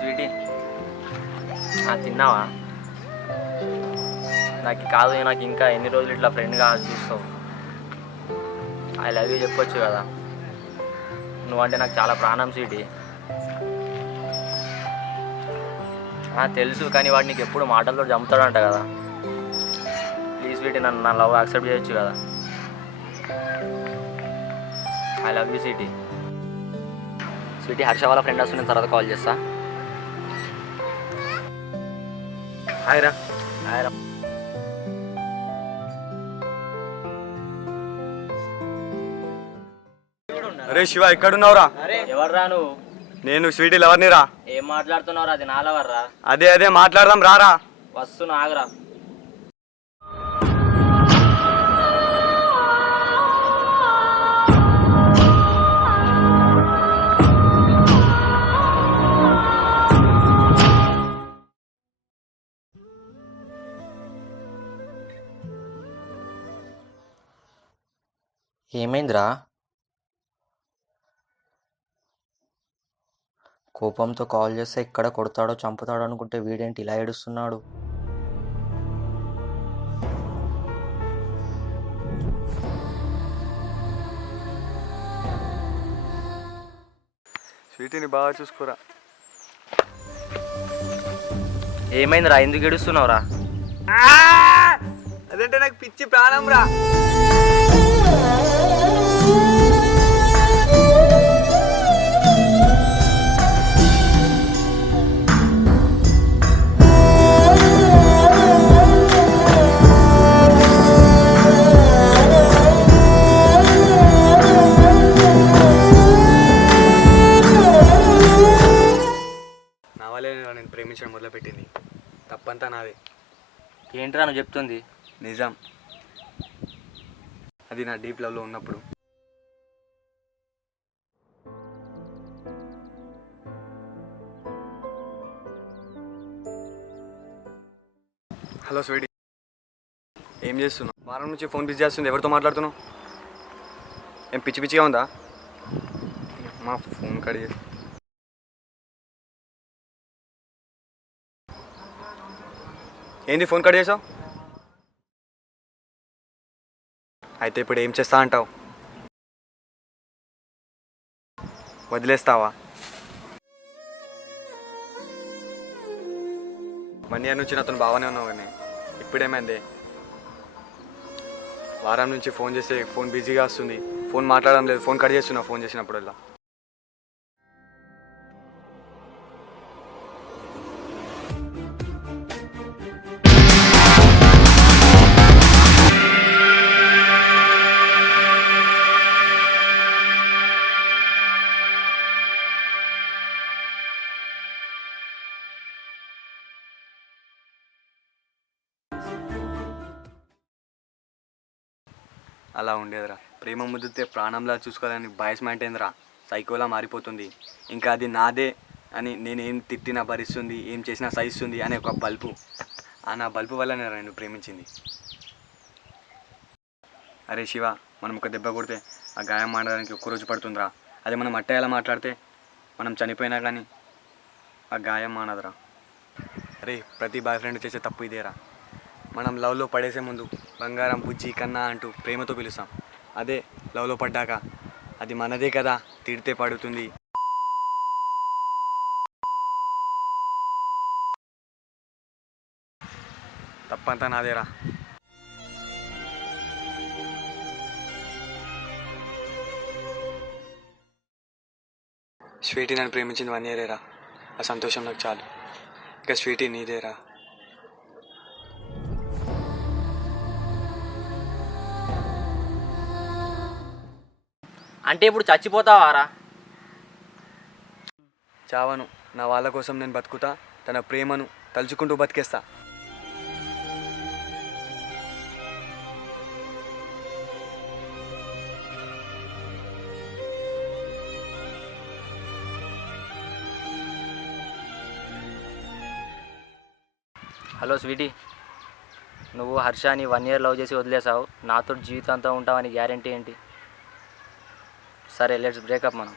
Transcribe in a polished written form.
Sweety తిన్నావా? నాకు కాదు, నాకు ఇంకా ఎన్ని రోజులు ఇట్లా ఫ్రెండ్గా చూస్తావు? ఐ లవ్ యూ చెప్పొచ్చు కదా. నువ్వంటే నాకు చాలా ప్రాణం స్వీటీ. తెలుసు, కానీ వాడు నీకు ఎప్పుడు మాటల్లో చంపుతాడంట కదా. ప్లీజ్ స్వీటీ, నన్ను నా లవ్ యాక్సెప్ట్ చేయొచ్చు కదా. I love you sweetie. Sweetie, Harsha వాళ్ళ ఫ్రెండ్ వస్తుంది, నేను తర్వాత కాల్ చేస్తా. హాయ్ రా. హాయ్ రా. అరే శివ, ఎక్కడున్నావురా? ఎవర్రా నువ్వు? నేను స్వీటీ లవర్ని రా. ఏం మాట్లాడుతున్నావురా? అది నా లవర్రా. అదే మాట్లాడదాం, రారా. వస్తున్నా, ఆగరా. ఏమైందిరా? కోపంతో కాల్ చేస్తే ఎక్కడ కొడతాడో చంపుతాడో అనుకుంటే వీడేంటి ఇలా ఏడుస్తున్నాడు? స్వీటీని బాగా చూసుకోరా. ఏమైందిరా? ఎందుకు ఏడుస్తున్నావురా? అదంటే నాకు పిచ్చి ప్రాణం రా. నేను ప్రేమించడం మొదలుపెట్టింది. తప్పంతా నాదే. ఏంట్రా నువ్వు చెప్తుంది? నిజం. అది నా డీప్ లవ్లో ఉన్నప్పుడు. హలో స్వీటీ, ఏం చేస్తున్నావు? వారం నుంచి ఫోన్ బిజీ చేస్తుంది. ఎవరితో మాట్లాడుతున్నావు? ఏం పిచ్చి పిచ్చిగా ఉందా? మా ఫోన్ కట్ చేసి ఏంది ఫోన్ కట్ చేసావు? అయితే ఇప్పుడు ఏం చేస్తా అంటావు? వదిలేస్తావా? 1 year నుంచి నాతో బాగానే ఉన్నావు, కానీ ఇప్పుడేమైంది? వారం నుంచి ఫోన్ చేస్తే ఫోన్ బిజీగా వస్తుంది, ఫోన్ మాట్లాడడం లేదు, ఫోన్ కట్ చేస్తున్నావు ఫోన్ చేసినప్పుడల్లా. అలా ఉండేదిరా. ప్రేమ ముద్దితే ప్రాణంలా చూసుకోవాలని బాయ్స్మెంట్ ఏందిరా, సైకోలా మారిపోతుంది. ఇంకా అది నాదే అని నేనేం తిట్టినా భరిస్తుంది, ఏం చేసినా సహిస్తుంది అనే ఒక బల్బు. నా బల్బు వల్ల నేను ప్రేమించింది. అరే శివ, మనం ఒక దెబ్బ కొడితే ఆ గాయం మాడడానికి ఒక్కరోజు పడుతుందిరా. అదే మనం అట్టేలా మాట్లాడితే మనం చనిపోయినా కానీ ఆ గాయం మానదురా. అరే, ప్రతి బాయ్ ఫ్రెండ్ చేసే తప్పు ఇదేరా. మనం లవ్లో పడేసే ముందు బంగారం, బుజ్జి, కన్నా అంటూ ప్రేమతో పిలుస్తాం. అదే లవ్లో పడ్డాక అది మనదే కదా, తిడితే పడుతుంది. తప్పంతా నాదేరా. స్వీటీ నన్ను ప్రేమించింది 1 year రా. ఆ సంతోషం నాకు చాలు. ఇక స్వీటీ నీదేరా. అంటే ఇప్పుడు చచ్చిపోతావారా? చావను. నా వాళ్ళ కోసం నేను బతుకుతా. తన ప్రేమను తలుచుకుంటూ బతికేస్తా. హలో స్వీటీ, నువ్వు హర్షాని 1 year లవ్ చేసి వదిలేసావు. నాతో జీవితాంతం ఉంటావని గ్యారంటీ ఏంటి? సరే, లెట్స్ బ్రేకప్ మనం.